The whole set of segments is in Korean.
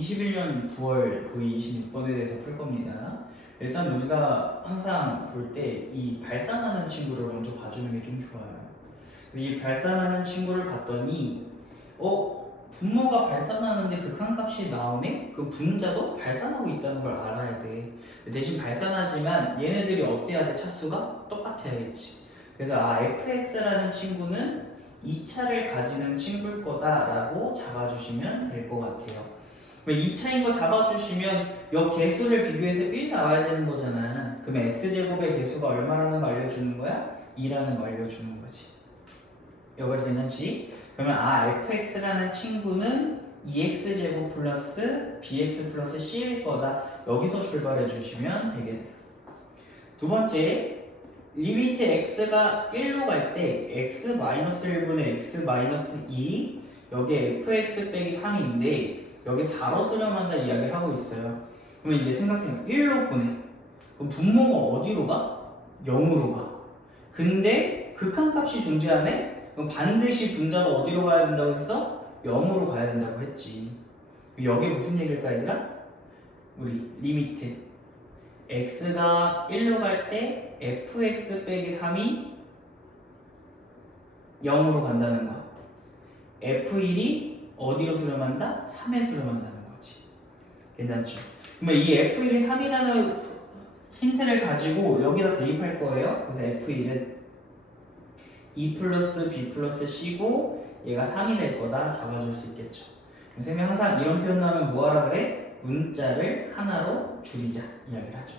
21년 9월 V 26번에 대해서 풀 겁니다. 일단 우리가 항상 볼 때 이 발산하는 친구를 먼저 봐주는 게 좀 좋아요. 이 발산하는 친구를 봤더니 분모가 발산하는데 극한값이 나오네? 그 분자도 발산하고 있다는 걸 알아야 돼. 대신 발산하지만 얘네들이 어때야 돼? 차수가 똑같아야겠지. 그래서 fx라는 친구는 2차를 가지는 친구일 거다라고 잡아주시면 될 것 같아요. 2차인 거 잡아주시면 이 개수를 비교해서 1 나와야 되는 거잖아. 그러면 x제곱의 개수가 얼마라는 거 알려주는 거야? 2라는 거 알려주는 거지. 여기까지 괜찮지? 그러면 fx라는 친구는 2x제곱 플러스 bx 플러스 c일 거다. 여기서 출발해 주시면 되게 돼요. 두 번째, 리미트 x가 1로 갈 때 x-1분의 x-2 여기에 fx 빼기 3인데 여기 4로 수렴한다 이야기를 하고 있어요. 그러면 이제 생각해요. 1로 보내. 그럼 분모가 어디로 가? 0으로 가. 근데 극한값이 존재하네? 그럼 반드시 분자가 어디로 가야 된다고 했어? 0으로 가야 된다고 했지. 여기 무슨 얘기일까 얘들아? 우리 리미트 x가 1로 갈 때 fx 빼기 3이 0으로 간다는 거. f1이 어디로 수렴한다? 3에 수렴한다는 거지. 괜찮죠? 그러면 이 f1이 3이라는 힌트를 가지고 여기다 대입할 거예요. 그래서 f1은 2 플러스 b 플러스 c고 얘가 3이 될 거다 잡아줄 수 있겠죠. 선생님이 항상 이런 표현 나오면 뭐하라 그래? 문자를 하나로 줄이자 이야기를 하죠.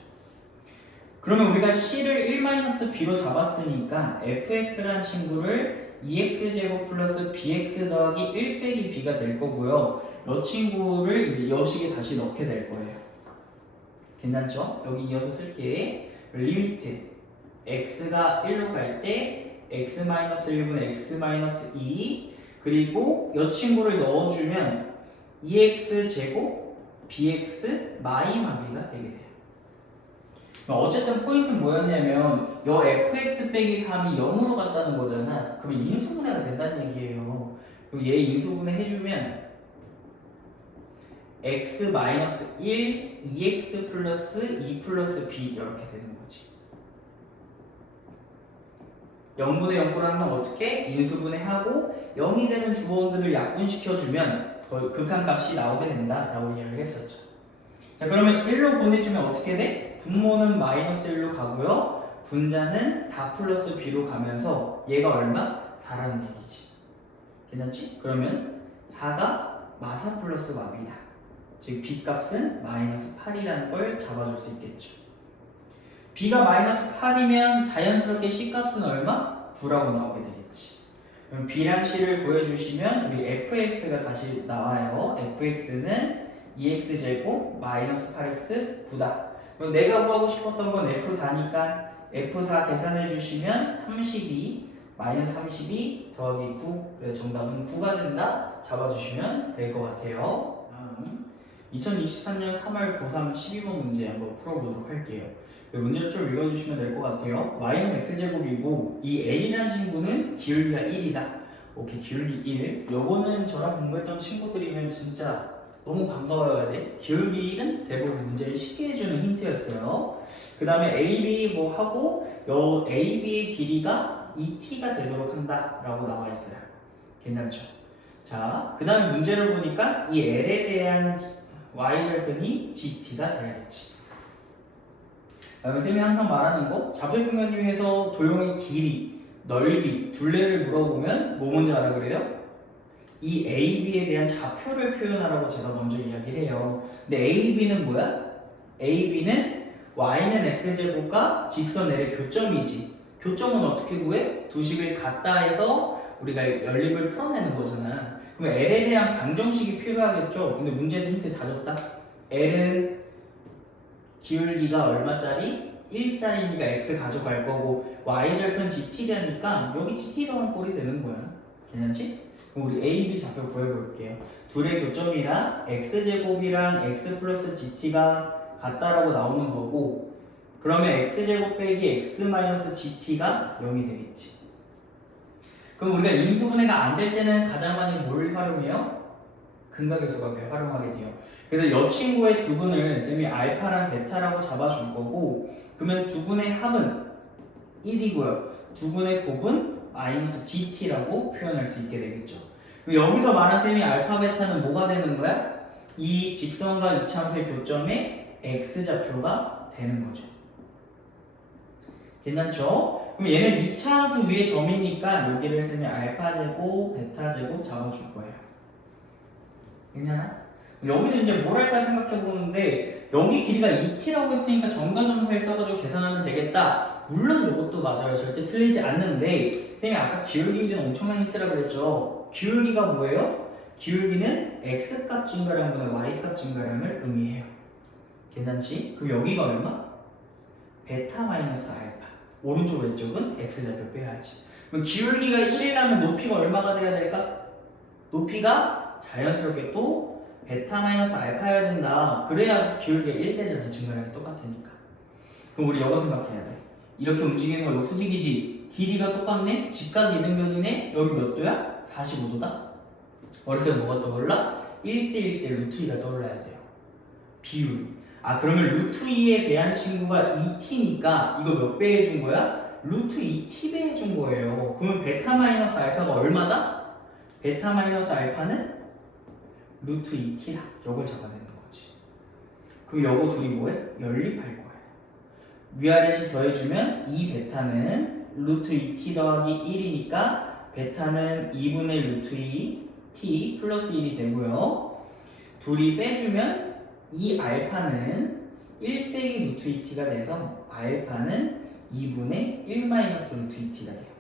그러면 우리가 c를 1-b로 잡았으니까 fx라는 친구를 2x제곱 플러스 bx 더하기 1 빼기 b가 될 거고요. 이 친구를 이제 여식에 다시 넣게 될 거예요. 괜찮죠? 여기 이어서 쓸게. 리미트 x가 1로 갈 때 x-1분의 x-2 그리고 이 친구를 넣어주면 2x제곱 bx 마이너스 b가 되게 돼요. 어쨌든 포인트는 뭐였냐면 요 fx 빼기 3이 0으로 갔다는 거잖아. 그러면 인수분해가 된다는 얘기예요. 그럼 얘 인수분해 해주면 x-1, 2x 플러스 2 플러스 b 이렇게 되는 거지. 0분의 0꼴은 항상 어떻게? 인수분해하고 0이 되는 주어원들을 약분시켜주면 극한값이 나오게 된다라고 이야기를 했었죠. 자, 그러면 1로 보내주면 어떻게 돼? 분모는 마이너스 1로 가고요. 분자는 4 플러스 b로 가면서 얘가 얼마? 4라는 얘기지. 괜찮지? 그러면 4가 마사 플러스 마비다. 즉 b값은 마이너스 8이라는 걸 잡아줄 수 있겠죠. b가 마이너스 8이면 자연스럽게 c값은 얼마? 9라고 나오게 되겠지. 그럼 b랑 c를 구해주시면 우리 fx가 다시 나와요. fx는 2x제곱 마이너스 8x 9다. 그럼 내가 구하고 싶었던 건 F4니까 F4 계산해 주시면 32 마이너스 32 더하기 9 그래서 정답은 9가 된다 잡아주시면 될 것 같아요. 2023년 3월 고3 12번 문제 한번 풀어보도록 할게요. 문제를 좀 읽어주시면 될 것 같아요. y는 x제곱이고 이 l이라는 친구는 기울기가 1이다. 오케이, 기울기 1. 요거는 저랑 공부했던 친구들이면 진짜 너무 반가워야 돼. 기울기 1은 대부분 문제를 쉽게 해주는 힌트였어요. 그 다음에 AB 뭐 하고 요 AB의 길이가 2t가 되도록 한다 라고 나와 있어요. 괜찮죠? 자, 그 다음에 문제를 보니까 이 L에 대한 y절편이 gt가 돼야겠지. 쌤이 항상 말하는 거 좌표평면 위에서 도형의 길이, 넓이, 둘레를 물어보면 뭐 먼저 하라 그래요? 이 AB에 대한 좌표를 표현하라고 제가 먼저 이야기를 해요. 근데 AB는 뭐야? AB는 Y는 X제곱과 직선 L의 교점이지. 교점은 어떻게 구해? 두 식을 같다 해서 우리가 연립을 풀어내는 거잖아. 그럼 L에 대한 방정식이 필요하겠죠? 근데 문제에서 힌트 다 줬다. L은 기울기가 얼마짜리? 1짜리니까 X 가져갈 거고 Y절편 GT라니까 여기 GT 더한 꼴이 되는 거야. 괜찮지? 우리 A, B 좌표 구해볼게요. 둘의 교점이랑 x제곱이랑 x 플러스 gt가 같다라고 나오는 거고 그러면 x제곱 빼기 x 마이너스 gt가 0이 되겠지. 그럼 우리가 인수분해가 안 될 때는 가장 많이 뭘 활용해요? 근각의 수학을 활용하게 돼요. 그래서 이 친구의 두근을 쌤이 알파랑 베타라고 잡아줄 거고, 그러면 두근의 합은 1이고요. 두근의 곱은 마이너스 GT라고 표현할 수 있게 되겠죠. 그럼 여기서 말한 쌤이 알파, 베타는 뭐가 되는 거야? 이 직선과 이차함수의 교점의 x좌표가 되는 거죠. 괜찮죠? 그럼 얘는 이차함수 위에 점이니까 여기를 쌤이 알파 제곱, 베타 제곱 잡아줄 거예요. 괜찮아? 여기서 이제 뭘 할까 생각해 보는데, 여기 길이가 2t라고 했으니까 점과점사에 써가지고 계산하면 되겠다. 물론 이것도 맞아요. 절대 틀리지 않는데, 쌤이 아까 기울기 기준 엄청난 힌트라고 그랬죠. 기울기가 뭐예요? 기울기는 x값 증가량분의 y값 증가량을 의미해요. 괜찮지? 그럼 여기가 얼마? 베타 마이너스 알파. 오른쪽 왼쪽은 x좌표 빼야지. 그럼 기울기가 1이라면 높이가 얼마가 돼야 될까? 높이가 자연스럽게 또 베타 마이너스 알파여야 된다. 그래야 기울기가 1대잖아. 증가량이 똑같으니까. 그럼 우리 이거 생각해야 돼. 이렇게 움직이는 거 이거 수직이지. 길이가 똑같네. 직각 이등변이네. 여기 몇 도야? 45도다. 어렸을 때 뭐가 떠올라? 1대1대 루트 2가 떠올라야 돼요. 비율. 아, 그러면 루트 2에 대한 친구가 2t니까 이거 몇 배 해준 거야? 루트 2t 배 해준 거예요. 그러면 베타 마이너스 알파가 얼마다? 베타 마이너스 알파는 루트 2t다. 요걸 잡아내는 거지. 그럼 요거 둘이 뭐해? 연립할 거예요. 위아래씩 더해주면 이 베타는 루트 2t 더하기 1이니까 베타는 2분의 루트 2t 플러스 1이 되고요. 둘이 빼주면 이 알파는 1 빼기 루트 2t가 돼서 알파는 2분의 1 마이너스 루트 2t가 돼요.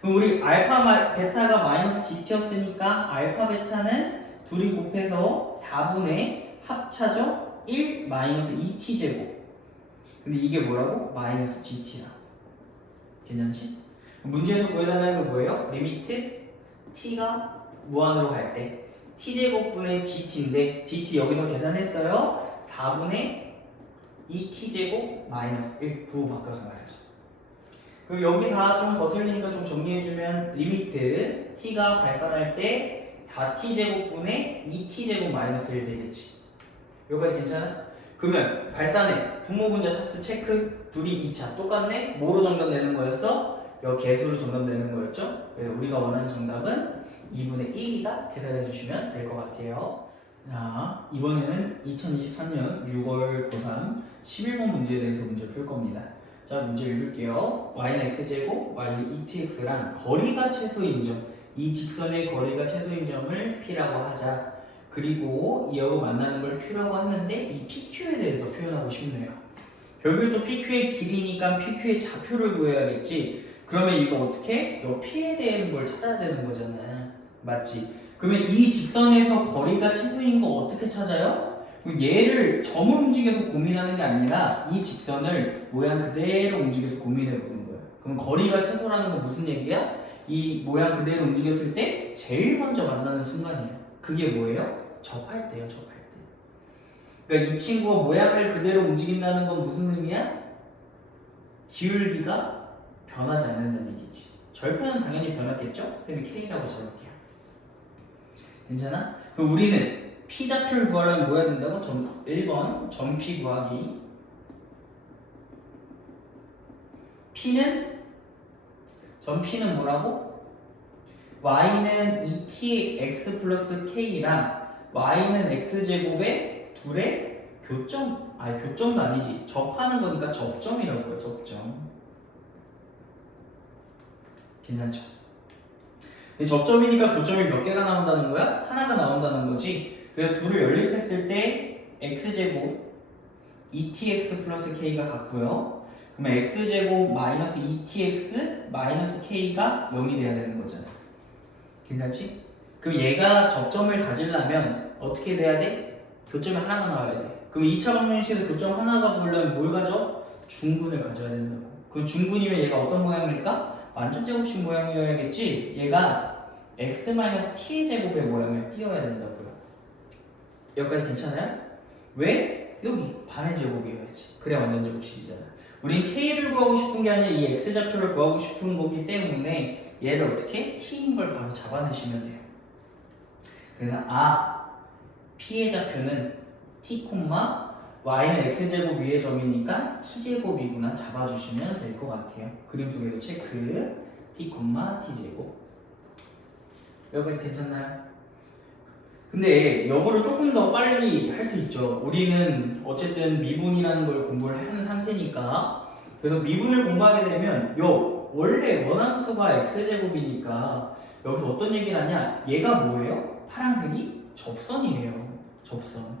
그럼 우리 알파 베타가 마이너스 gt였으니까 알파 베타는 둘이 곱해서 4분의 합차죠? 1 마이너스 2t 제곱. 근데 이게 뭐라고? 마이너스 gt라. 괜찮지? 문제에서 구해달라는 게 뭐예요? 리미트 t가 무한으로 갈 때 t제곱분의 gt인데 gt 여기서 계산했어요. 4분의 2t제곱 마이너스 1 부호 바꿔서 말하죠. 그럼 여기 4 좀 거슬리니까 좀 정리해주면 리미트 t가 발산할 때 4t제곱분의 2t제곱 마이너스 1 되겠지. 여기까지 괜찮아? 그러면 발산해. 분모분자 차스 체크. 둘이 2차 똑같네? 뭐로 정답내는 거였어? 여기 개수로 정답내는 거였죠? 그래서 우리가 원하는 정답은 2분의 1이다. 계산해 주시면 될 것 같아요. 자, 이번에는 2023년 6월 고3 11번 문제에 대해서 문제 풀 겁니다. 자, 문제 읽을게요. y는 x제곱, y는 2tx랑 거리가 최소인 점, 이 직선의 거리가 최소인 점을 p라고 하자. 그리고 이하고 만나는 걸 q라고 하는데 이 pq에 대해서 표현하고 싶네요. 결국에 또 pq의 길이니까 pq의 좌표를 구해야겠지. 그러면 이거 어떻게? 요 p에 대한 걸 찾아야 되는 거잖아. 맞지? 그러면 이 직선에서 거리가 최소인 거 어떻게 찾아요? 얘를 점을 움직여서 고민하는 게 아니라 이 직선을 모양 그대로 움직여서 고민해 보는 거예요. 그럼 거리가 최소라는 건 무슨 얘기야? 이 모양 그대로 움직였을 때 제일 먼저 만나는 순간이에요. 그게 뭐예요? 접할 때요, 접할 때. 그러니까 이 친구가 모양을 그대로 움직인다는 건 무슨 의미야? 기울기가 변하지 않는다는 얘기지. 절편은 당연히 변했겠죠? 쌤이 K라고 적을게요. 괜찮아? 그럼 우리는 P좌표를 구하려면 뭐 해야 된다고? 1번 점P 구하기. 점P는 뭐라고? Y는 2t x 플러스 K랑 Y는 X제곱의 둘의 교점, 교점도 아니지. 접하는 거니까 접점이라고 해요, 접점. 괜찮죠? 접점이니까 교점이 몇 개가 나온다는 거야? 하나가 나온다는 거지. 그래서 둘을 연립했을 때 x제곱 2tx 플러스 k가 같고요. 그러면 x제곱 마이너스 2tx 마이너스 k가 0이 돼야 되는 거잖아. 괜찮지? 그럼 얘가 접점을 가지려면 어떻게 돼야 돼? 교점이 하나가 나와야 돼. 그럼 2차 방정식에서 교점 하나가 보려면 뭘 가져? 중근을 가져야 된다고. 그럼 중근이면 얘가 어떤 모양일까? 완전제곱식 모양이어야겠지? 얘가 x-t의 제곱의 모양을 띄워야 된다고요. 여기까지 괜찮아요? 왜? 여기 반의 제곱이어야지. 그래야 완전제곱식이잖아. 우린 k를 구하고 싶은 게 아니라 이 x좌표를 구하고 싶은 거기 때문에 얘를 어떻게? t인 걸 바로 잡아내시면 돼요. 그래서 P의 좌표는 t, y는 x제곱 위의 점이니까 t제곱이구나 잡아주시면 될 것 같아요. 그림 속에도 체크 t, t제곱. 여기까지 괜찮나요? 근데 영어를 조금 더 빨리 할 수 있죠. 우리는 어쨌든 미분이라는 걸 공부를 하는 상태니까. 그래서 미분을 공부하게 되면 원래 원함수가 x제곱이니까 여기서 어떤 얘기를 하냐, 얘가 뭐예요? 파란색이 접선이에요. 접선.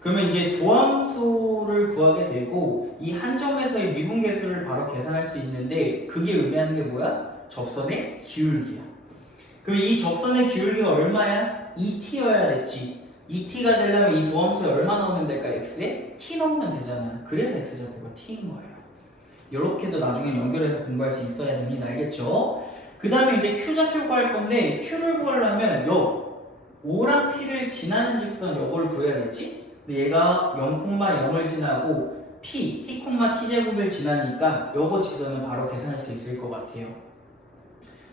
그러면 이제 도함수를 구하게 되고 이 한 점에서의 미분 개수를 바로 계산할 수 있는데 그게 의미하는 게 뭐야? 접선의 기울기야. 그럼 이 접선의 기울기가 얼마야? 2t여야 됐지. 2t가 되려면 이 도함수에 얼마 넣으면 될까? x에 t 넣으면 되잖아. 그래서 x좌표가 t인 거예요. 이렇게도 나중에 연결해서 공부할 수 있어야 됩니다. 알겠죠? 그 다음에 이제 q좌표 구할 건데 q를 구하려면 O랑 P를 지나는 직선 요걸 구해야겠지? 근데 얘가 0,0을 지나고 P, T, T제곱을 지나니까 요거 직선은 바로 계산할 수 있을 것 같아요.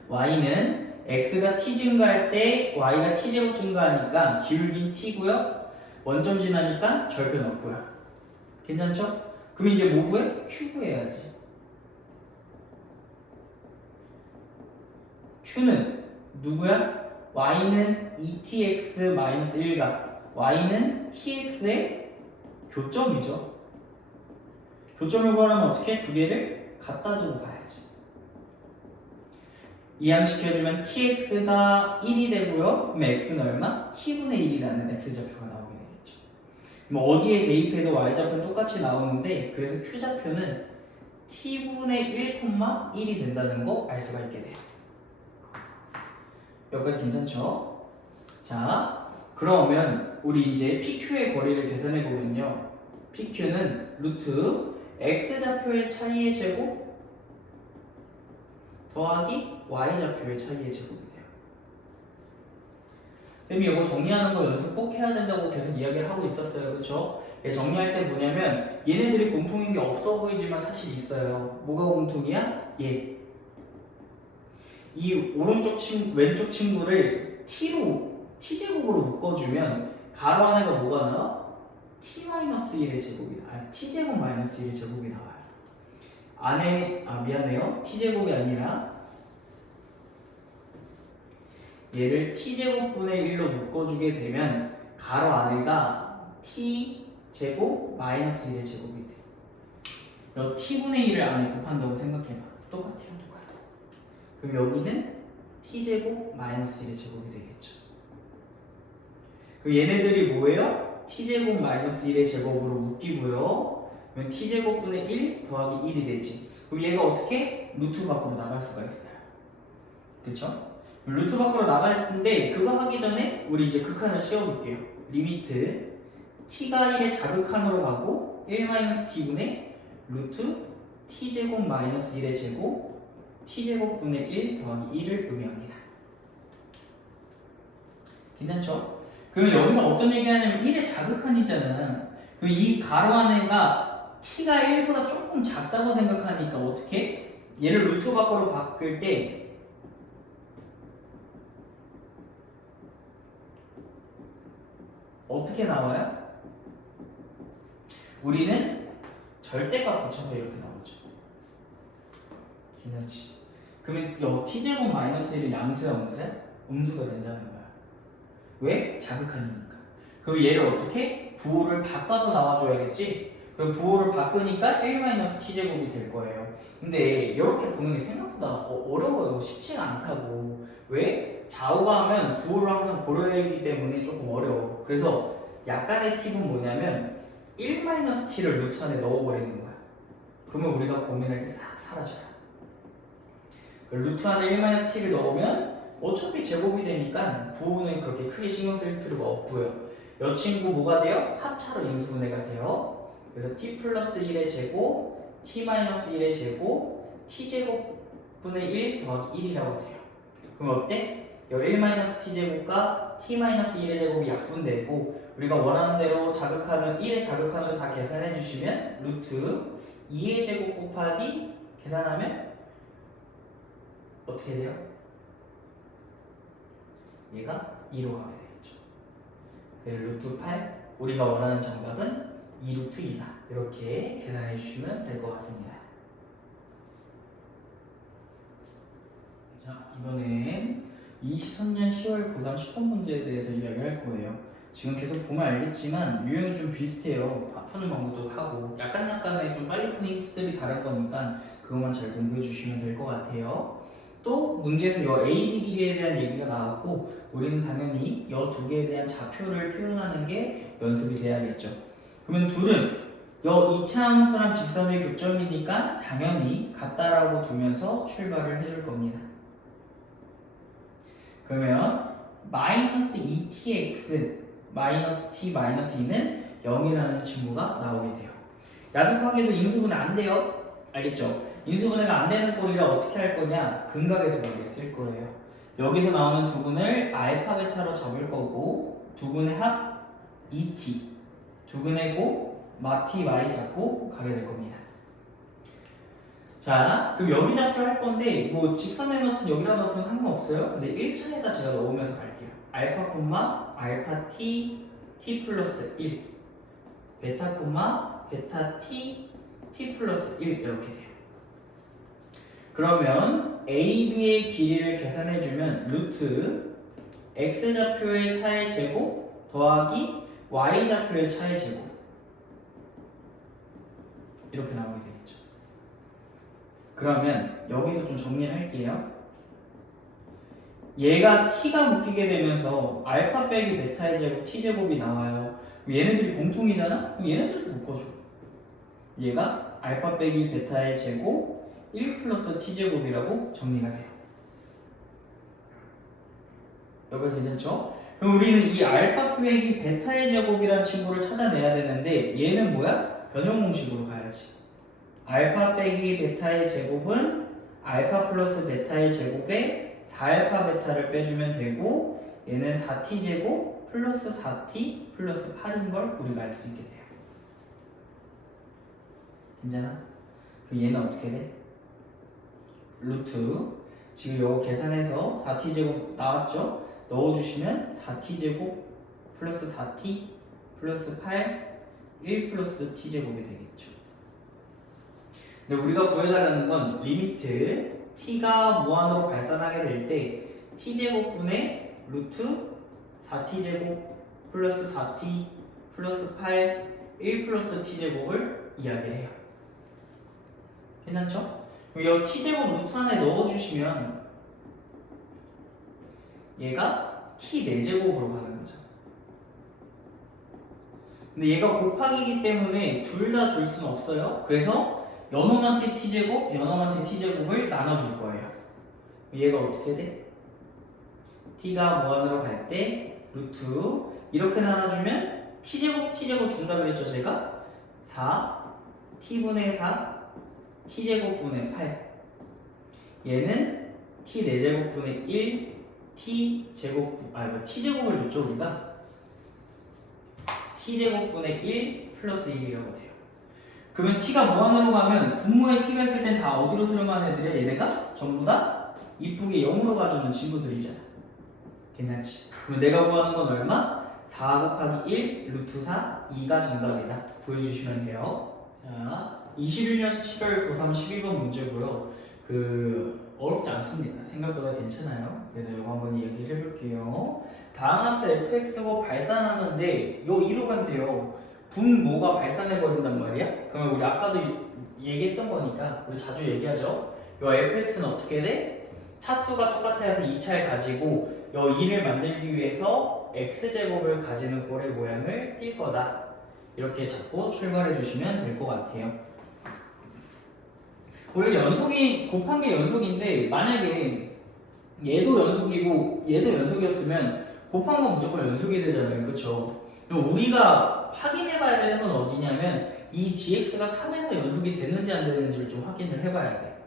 Y는 X가 T 증가할 때 Y가 T제곱 증가하니까 기울긴 T고요. 원점 지나니까 절표 넣고요. 괜찮죠? 그럼 이제 뭐 구해? Q 구해야지. Q는 누구야? y는 2tx-1가 y는 tx의 교점이죠. 교점을 구하려면 어떻게? 두 개를 갖다 두고 가야지. 이항시켜주면 tx가 1이 되고요. 그럼 x는 얼마? t분의 1이라는 x좌표가 나오게 되겠죠. 그럼 어디에 대입해도 y좌표는 똑같이 나오는데 그래서 q좌표는 t분의 1,1이 된다는 거 알 수가 있게 돼요. 여기까지 괜찮죠? 자, 그러면 우리 이제 PQ의 거리를 계산해 보면요. PQ는 루트 X좌표의 차이의 제곱 더하기 Y좌표의 차이의 제곱이 돼요. 쌤이 이거 정리하는 거 연습 꼭 해야 된다고 계속 이야기를 하고 있었어요. 그렇죠? 정리할 때 뭐냐면 얘네들이 공통인 게 없어 보이지만 사실 있어요. 뭐가 공통이야? 얘. 이 오른쪽 왼쪽 친구를 t제곱으로 묶어주면 가로 안에가 뭐가 나와? t-1의 제곱이 나와요. t제곱 마이너스 1의 제곱이 나와요. 안에 미안해요. t제곱이 아니라 얘를 t제곱분의 1로 묶어주게 되면 가로 안에가 t제곱 마이너스 1의 제곱이 돼. 너 t분의 1을 안에 곱한다고 생각해봐. 똑같아요. 그럼 여기는 t제곱 마이너스 1의 제곱이 되겠죠. 그럼 얘네들이 뭐예요? t제곱 마이너스 1의 제곱으로 묶이고요. 그러면 t제곱분의 1 더하기 1이 되지. 그럼 얘가 어떻게? 루트 밖으로 나갈 수가 있어요. 그쵸? 루트 밖으로 나갈 건데 그거 하기 전에 우리 이제 극한을 씌워볼게요. 리미트 t가 1의 자극한으로 가고 1-t분의 루트 t제곱 마이너스 1의 제곱 t제곱분의 1 더하기 1을 의미합니다. 괜찮죠? 그러면 여기서 어떤 얘기하냐면 1의 자극한이잖아. 그럼 이 가로 안에가 t가 1보다 조금 작다고 생각하니까 어떻게? 얘를 루트 밖으로 바꿀 때 어떻게 나와요? 우리는 절대값 붙여서 이렇게 나오죠. 괜찮지? 그러면 t제곱 마이너스 1이 양수야 음수야? 음수가 된다는 거야. 왜? 자극하니까. 그럼 얘를 어떻게? 부호를 바꿔서 나와줘야겠지? 그럼 부호를 바꾸니까 1-t제곱이 될 거예요. 근데 이렇게 보는 게 생각보다 어려워요. 쉽지가 않다고. 왜? 좌우가 하면 부호를 항상 고려해야 하기 때문에 조금 어려워. 그래서 약간의 팁은 뭐냐면 1-t를 루트 안에 넣어버리는 거야. 그러면 우리가 고민할 게 싹 사라져요. 루트 안에 1-t를 넣으면 어차피 제곱이 되니까 부호는 그렇게 크게 신경 쓸 필요가 없고요. 이 친구 뭐가 돼요? 합차로 인수분해가 돼요. 그래서 t 플러스 1의 제곱, t-1의 제곱, t제곱분의 1 더하기 1이라고 돼요. 그럼 어때? 이 1-t제곱과 t-1의 제곱이 약분되고 우리가 원하는 대로 자극하는 1의 자극하는 다 계산해 주시면 루트 2의 제곱 곱하기 계산하면 어떻게 돼요? 얘가 2로 가게 되겠죠. 루트 8. 우리가 원하는 정답은 2루트 2다. 이렇게 계산해 주시면 될 것 같습니다. 자, 이번엔 23년 10월 고3 10번 문제에 대해서 이야기할 거예요. 지금 계속 보면 알겠지만 유형이 좀 비슷해요. 푸는 방법도 하고 약간의 좀 빨리 푸는 힌트들이 다른 거니까 그것만 잘 공부해 주시면 될 것 같아요. 또 문제에서 이 A, B 길이에 대한 얘기가 나왔고 우리는 당연히 이 두 개에 대한 좌표를 표현하는 게 연습이 돼야겠죠. 그러면 둘은 이 이차함수랑 직선의 교점이니까 당연히 같다라고 두면서 출발을 해줄 겁니다. 그러면 마이너스 2tx 마이너스 t 마이너스 2는 0이라는 친구가 나오게 돼요. 야속하게도 인수분해 안 돼요. 알겠죠? 인수분해가 안 되는 꼴이라 어떻게 할 거냐? 근각에서 쓸 거예요. 여기서 나오는 두근을 알파 베타로 잡을 거고 두근의 합 2t 두근의 고 마T y 잡고 가게 될 겁니다. 자, 그럼 여기 좌표 할 건데 뭐 직선에 넣든 여기다 넣든 상관없어요. 근데 1차에다 제가 넣으면서 갈게요. 알파 콤마 알파 t t 플러스 1 베타 콤마 베타 t t 플러스 1 이렇게 돼요. 그러면 a, b의 길이를 계산해주면 루트 x 좌표의 차의 제곱 더하기 y 좌표의 차의 제곱 이렇게 나오게 되겠죠. 그러면 여기서 좀 정리를 할게요. 얘가 t가 묶이게 되면서 알파 빼기 베타의 제곱 t제곱이 나와요. 얘네들이 공통이잖아? 그럼 얘네들도 묶어줘. 얘가 알파 빼기 베타의 제곱 1 플러스 t제곱이라고 정리가 돼요. 여기 괜찮죠? 그럼 우리는 이 알파 빼기 베타의 제곱이라는 친구를 찾아내야 되는데 얘는 뭐야? 변형 공식으로 가야지. 알파 빼기 베타의 제곱은 알파 플러스 베타의 제곱에 4알파 베타를 빼주면 되고 얘는 4t제곱 플러스 4t 플러스 8인 걸 우리가 알 수 있게 돼요. 괜찮아? 그럼 얘는 어떻게 돼? 루트 지금 이거 계산해서 4t제곱 나왔죠? 넣어주시면 4t제곱 플러스 4t 플러스 8 1 플러스 t제곱이 되겠죠. 근데 우리가 구해달라는 건 리미트 t가 무한으로 발산하게 될 때 t제곱분의 루트 4t제곱 플러스 4t 플러스 8 1 플러스 t제곱을 이야기를 해요. 괜찮죠? 그럼 이 t제곱 루트 안에 넣어주시면 얘가 t 4제곱으로 가는 거죠. 근데 얘가 곱하기이기 때문에 둘 다 줄 수는 없어요. 그래서 연놈한테 t제곱, 연놈한테 t제곱을 나눠줄 거예요. 얘가 어떻게 돼? t가 무한으로 갈 때 루트 이렇게 나눠주면 t제곱 준다 그랬죠 제가? 4 t분의 4 t제곱분의 8 얘는 t 4제곱분의 1 t제곱을 줬죠 우리가? t제곱분의 1 플러스 1이라고 돼요. 그러면 t가 무한으로 가면 분모에 t가 있을 땐 다 어디로 수렴한 애들이야? 얘네가 전부 다 이쁘게 0으로 가주는 친구들이잖아. 괜찮지? 그럼 내가 구하는 건 얼마? 4 곱하기 1 루트 4 2가 정답이다. 구해주시면 돼요. 자, 21년 7월 고3 12번 문제고요. 어렵지 않습니다. 생각보다 괜찮아요. 그래서 이거 한번 이야기를 해볼게요. 다음 함수 fx고 발산하는데 요 이루면 돼요. 분모가 발산해버린단 말이야? 그러면 우리 아까도 얘기했던 거니까 우리 자주 얘기하죠. 요 fx는 어떻게 돼? 차수가 똑같아서 2차를 가지고 요 2를 만들기 위해서 x제곱을 가지는 꼴의 모양을 띌 거다. 이렇게 잡고 출발해 주시면 될 것 같아요. 우리 연속이 곱한 게 연속인데 만약에 얘도 연속이고 얘도 연속이었으면 곱한 건 무조건 연속이 되잖아요. 그쵸? 그럼 우리가 확인해 봐야 되는 건 어디냐면 이 gx가 3에서 연속이 되는지 안 되는지를 좀 확인을 해봐야 돼.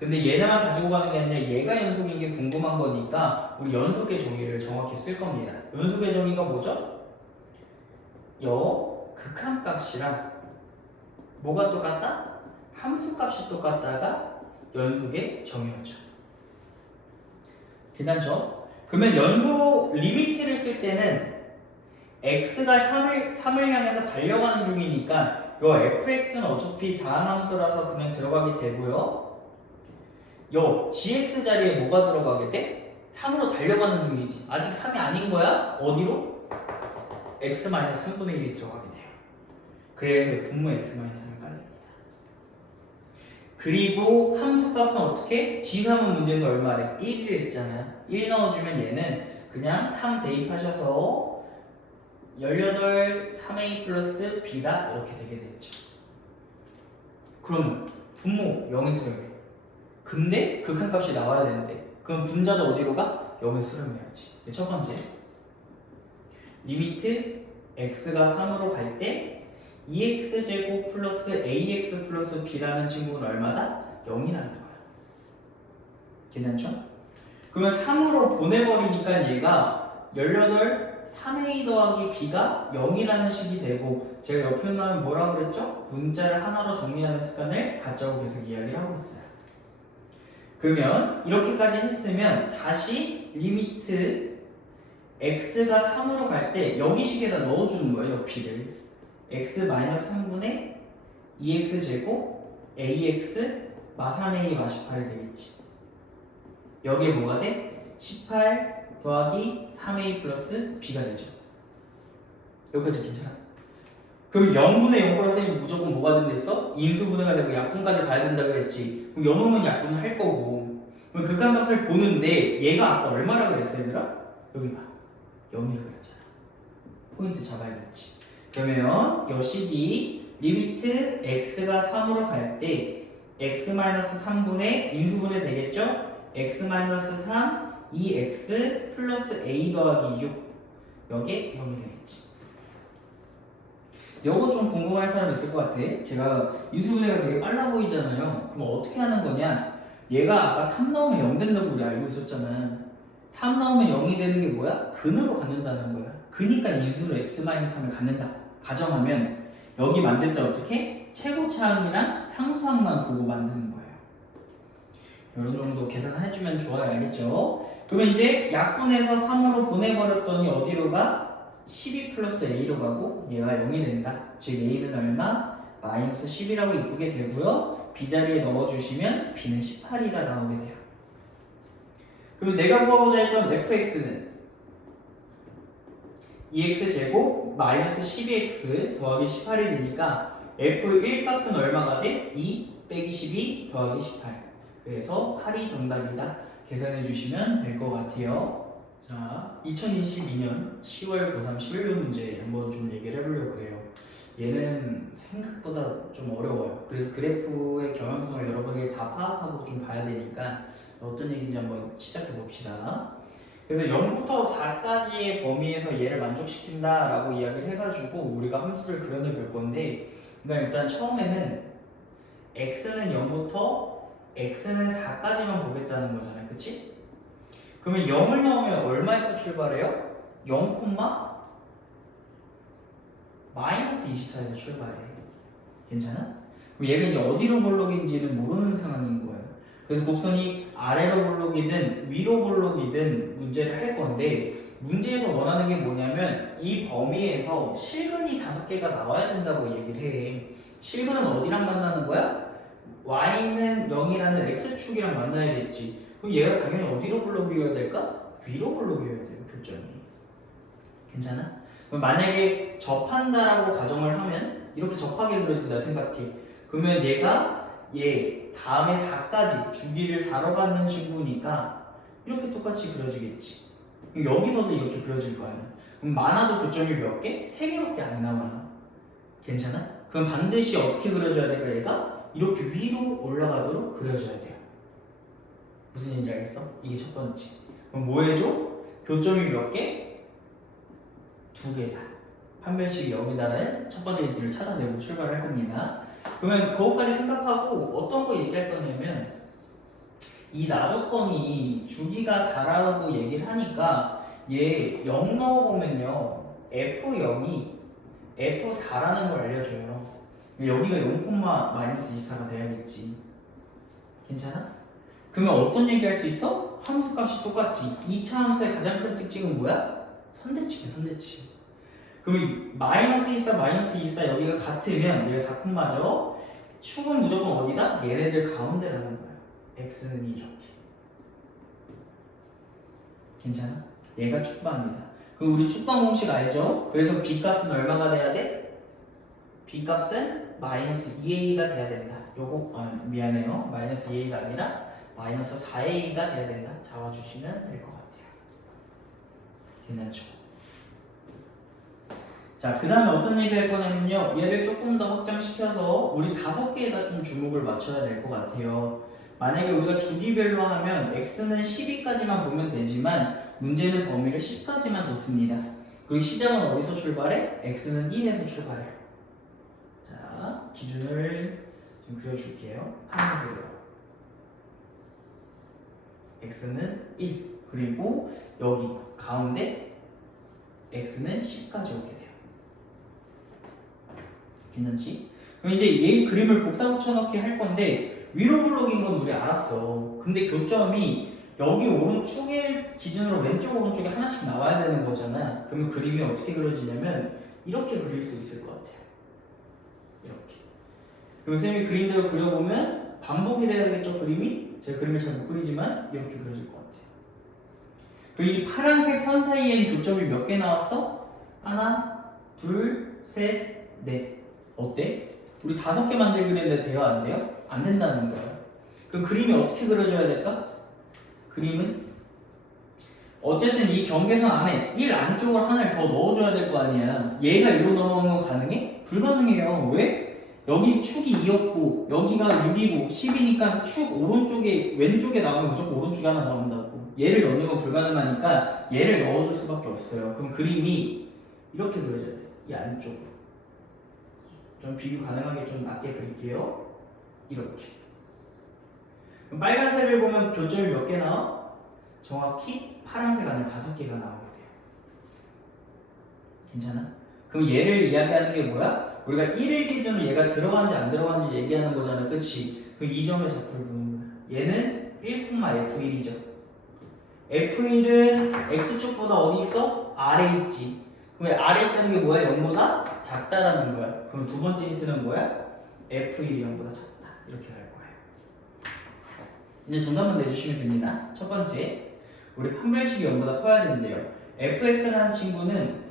근데 얘네만 가지고 가는 게 아니라 얘가 연속인 게 궁금한 거니까 우리 연속의 정의를 정확히 쓸 겁니다. 연속의 정의가 뭐죠? 극한값이랑 뭐가 똑같다? 함수값이 똑같다가 연속의 정의였죠. 괜찮죠? 그러면 연속 리미트를 쓸 때는 x가 3을 향해서 달려가는 중이니까 요 fx는 어차피 다항함수라서 그냥 들어가게 되고요. 요 gx 자리에 뭐가 들어가게 돼? 3으로 달려가는 중이지. 아직 3이 아닌 거야? 어디로? x-3분의 1이 들어가게 돼요. 그래서 분모 x-3을 깔립니다. 그리고 함수값은 어떻게? g3은 문제에서 얼마래? 1을 했잖아요. 1 넣어주면 얘는 그냥 3 대입하셔서 18 3a 플러스 b다 이렇게 되게 됐죠. 그러면 분모 0의 수렴해. 근데 극한값이 나와야 되는데 그럼 분자도 어디로 가? 0의 수렴해야지. 첫 번째 리미트 x가 3으로 갈 때 2x제곱 플러스 ax 플러스 b라는 친구는 얼마다? 0이라는 거야. 괜찮죠? 그러면 3으로 보내버리니까 얘가 18 3a 더하기 b가 0이라는 식이 되고 제가 옆에 나면 뭐라고 그랬죠? 문자를 하나로 정리하는 습관을 갖자고 계속 이야기를 하고 있어요. 그러면 이렇게까지 했으면 다시 리미트 x가 3으로 갈 때 여기 식에다 넣어주는 거예요. b를 x-3분의 2x제곱 ax 마3a 마18이 되겠지. 여기에 뭐가 돼? 18 더하기 3a 플러스 b가 되죠. 여기까지 괜찮아? 그럼 0분의 0거라 선생님이 무조건 뭐가 된댔어? 인수분해가 되고 약분까지 가야 된다고 했지. 그럼 0이면 약분을 할 거고. 그럼 극한값을 보는데 얘가 아까 얼마라고 그랬어 얘들아? 여기 봐. 0이라고 그랬잖아. 포인트 잡아야겠지. 그러면 요 식이 리미트 x가 3으로 갈 때 x-3분의 인수분해 되겠죠? x-3 2x 플러스 a 더하기 6 여기에 0이 되겠지. 요거 좀 궁금할 사람 있을 것 같아. 제가 인수분해가 되게 빨라 보이잖아요. 그럼 어떻게 하는 거냐? 얘가 아까 3 넣으면 0 된다고 우리 알고 있었잖아. 3 넣으면 0이 되는 게 뭐야? 근으로 갖는다는 거야. 그니까 인수로 x-3을 갖는다. 가정하면 여기 만들 때 어떻게? 최고차항이랑 상수항만 보고 만드는 거예요. 이런 정도 계산해주면 좋아요. 알겠죠? 그러면 이제 약분해서 3으로 보내버렸더니 어디로 가? 12 플러스 a로 가고 얘가 0이 된다. 즉 a는 얼마? 마이너스 10이라고 이쁘게 되고요. b 자리에 넣어주시면 b는 18이다 나오게 돼요. 그러면 내가 구하고자 했던 fx는 2x제곱 마이너스 12x 더하기 18이 되니까 f1 값은 얼마가 돼? 2 빼기 12 더하기 18. 그래서 8이 정답이다. 계산해 주시면 될 것 같아요. 자, 2022년 10월 고3 11료 문제 한번 좀 얘기를 해보려고 그래요. 얘는 생각보다 좀 어려워요. 그래서 그래프의 경향성을 여러분이 다 파악하고 좀 봐야 되니까 어떤 얘기인지 한번 시작해 봅시다. 그래서 0부터 4까지의 범위에서 얘를 만족시킨다 라고 이야기를 해가지고 우리가 함수를 그려내 볼 건데, 그러니까 일단 처음에는 x는 0부터 x는 4까지만 보겠다는 거잖아요. 그치? 그러면 0을 넣으면 얼마에서 출발해요? 0, 마이너스 24에서 출발해. 괜찮아? 그럼 얘가 이제 어디로 볼록인지는 모르는 상황인 거예요. 그래서 곡선이 아래로 볼록이든 위로 볼록이든 문제를 할 건데, 문제에서 원하는 게 뭐냐면 이 범위에서 실근이 5개가 나와야 된다고 얘기를 해. 실근은 어디랑 만나는 거야? y는 0이라는 x축이랑 만나야겠지. 그럼 얘가 당연히 어디로 볼록이어야 될까? 위로 볼록이어야 돼요. 교점이. 괜찮아? 그럼 만약에 접한다라고 가정을 하면 이렇게 접하게 그려진다 생각해. 그러면 얘가 얘 다음에 4까지 주기를 4로 받는 친구니까 이렇게 똑같이 그려지겠지. 그럼 여기서도 이렇게 그려질 거 아니야. 그럼 많아도 교점이 몇 개? 3개밖에 안 나와. 괜찮아? 그럼 반드시 어떻게 그려줘야 될까? 얘가 이렇게 위로 올라가도록 그려줘야 돼요. 무슨 얘기인지 알겠어? 이게 첫 번째. 그럼 뭐 해줘? 교점이 몇 개? 2개다. 판별식이 0이다는 첫 번째 힌트를 찾아내고 출발할 겁니다. 그러면 그것까지 생각하고 어떤 거 얘기할 거냐면, 이 나조건이 주기가 4라고 얘기를 하니까 얘 0 넣어보면요 F0이 F4라는 걸 알려줘요. 여기가 0,-24가 돼야겠지. 괜찮아? 그러면 어떤 얘기 할 수 있어? 함수값이 똑같지. 2차 함수의 가장 큰 특징은 뭐야? 선대칭이야, 선대칭. 그럼 마이너스 24, 마이너스 24 여기가 같으면 얘가 4콤마죠. 축은 무조건 어디다? 얘네들 가운데라는 거야. x는 이렇게. 괜찮아? 얘가 축방이다. 그럼 우리 축방 공식 알죠? 그래서 b 값은 얼마가 돼야 돼? b 값은 마이너스 2a가 돼야 된다. 요거 미안해요. 마이너스 2a가 아니라 마이너스 4a가 돼야 된다. 잡아주시면 될 것 같아요. 괜찮죠? 자, 그 다음에 어떤 얘기 할 거냐면요. 얘를 조금 더 확장시켜서 우리 5개에다 좀 주목을 맞춰야 될 것 같아요. 만약에 우리가 주기별로 하면 x는 12까지만 보면 되지만 문제는 범위를 10까지만 줬습니다. 그리고 시작은 어디서 출발해? x는 1에서 출발해요. 자, 기준을 좀 그려줄게요. 파란색으로. x는 1. 그리고 여기 가운데 x는 10까지 오게 돼요. 괜찮지? 그럼 이제 얘 그림을 복사 붙여넣기 할 건데 위로 블록인 건 우리 알았어. 근데 교점이 여기 오른쪽에 기준으로 왼쪽 오른쪽에 하나씩 나와야 되는 거잖아. 그러면 그림이 어떻게 그려지냐면 이렇게 그릴 수 있을 것 같아요. 이렇게. 그럼 쌤이 그림대로 그려보면 반복이 돼야 되겠죠, 그림이? 제가 그림을 잘 못 그리지만 이렇게 그려질 것 같아요. 그리고 이 파란색 선 사이엔 교점이 몇 개 나왔어? 하나, 둘, 셋, 넷. 어때? 우리 5개 만들기로 했는데 돼요? 안 돼요? 안 된다는 거야. 그럼 그림이 어떻게 그려져야 될까? 그림은 어쨌든 이 경계선 안에 1 안쪽을 하나를 더 넣어줘야 될 거 아니야. 얘가 1로 넘어오는 건 가능해? 불가능해요. 왜? 여기 축이 2였고 여기가 6이고 10이니까 축 오른쪽에 왼쪽에 나오면 무조건 오른쪽에 하나 나온다고. 얘를 넣는 건 불가능하니까 얘를 넣어줄 수밖에 없어요. 그럼 그림이 이렇게 그려져야 돼. 이 안쪽으로. 좀 비교 가능하게 좀 낮게 그릴게요. 이렇게. 그럼 빨간색을 보면 교점이 몇 개 나와? 정확히 파란색 안에 5개가 나오게 돼요. 괜찮아? 그럼 얘를 이야기하는 게 뭐야? 우리가 1일 기준으로 얘가 들어간지 안 들어간지 얘기하는 거잖아. 그치? 그럼 이 점의 좌표를 보는 거야. 얘는 1,f1이죠. f1은 x축보다 어디 있어? 아래 있지. 그럼 아래 있다는 게 뭐야? 0보다 작다라는 거야. 그럼 두 번째 힌트는 뭐야? f1이 0보다 작다. 이렇게 갈 거예요. 이제 정답만 내주시면 됩니다. 첫 번째, 우리 판별식이 0보다 커야 되는데요. fx라는 친구는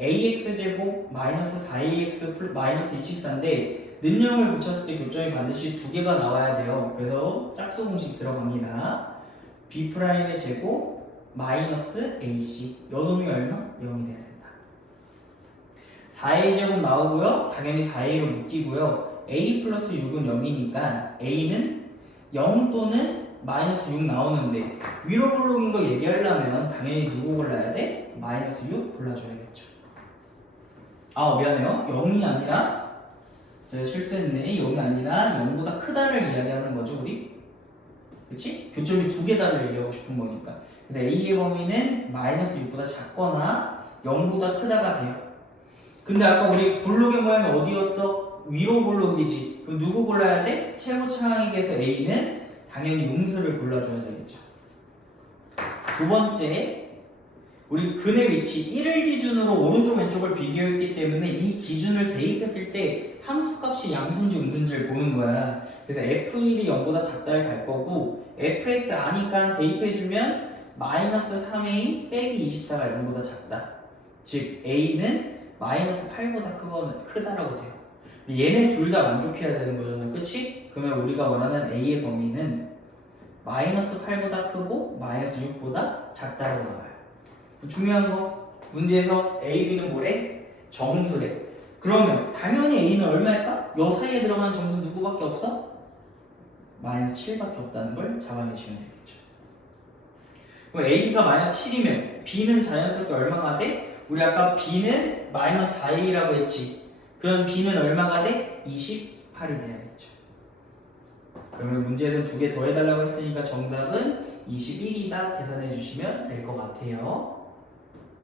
ax제곱 마이너스 4ax 마이너스 24인데 는영을 붙였을 때 교점이 반드시 2개가 나와야 돼요. 그래서 짝수 공식 들어갑니다. b'의 제곱 마이너스 ac 요놈이 얼마? 0이 돼야 된다. 4a 제곱 나오고요. 당연히 4a로 묶이고요. a 플러스 6은 0이니까 a는 0 또는 마이너스 6 나오는데 위로 블록인 거 얘기하려면 당연히 누구 골라야 돼? 마이너스 6 골라줘야겠죠. 미안해요. 0이 아니라 제가 실수했네. 0이 아니라 0보다 크다를 이야기하는 거죠, 우리? 그치? 교점이 2개다를 얘기하고 싶은 거니까. 그래서 A의 범위는 마이너스 6보다 작거나 0보다 크다가 돼요. 근데 아까 우리 볼록의 모양이 어디였어? 위로 볼록이지. 그럼 누구 골라야 돼? 최고 차항에서 A는 당연히 음수를 골라줘야 되겠죠. 두 번째, 우리 근의 위치 1을 기준으로 오른쪽 왼쪽을 비교했기 때문에 이 기준을 대입했을 때 함수값이 양수인지 음수인지를 보는 거야. 그래서 f1이 0보다 작다를 갈 거고 fx 아니까 대입해주면 마이너스 3a 빼기 24가 0보다 작다. 즉 a는 마이너스 8보다 크다라고 돼요. 얘네 둘 다 만족해야 되는 거잖아. 그치? 그러면 우리가 원하는 a의 범위는 마이너스 8보다 크고 마이너스 6보다 작다라고 나와요. 중요한 거 문제에서 A, B는 뭐래? 정수래. 그러면 당연히 A는 얼마일까? 요 사이에 들어가는 정수 누구밖에 없어? 마이너스 7밖에 없다는 걸 잡아내시면 되겠죠. 그럼 A가 마이너스 7이면 B는 자연스럽게 얼마가 돼? 우리 아까 B는 마이너스 4A라고 했지. 그럼 B는 얼마가 돼? 28이 돼야겠죠. 그러면 문제에서 2개 더 해달라고 했으니까 정답은 21이다 계산해 주시면 될 것 같아요.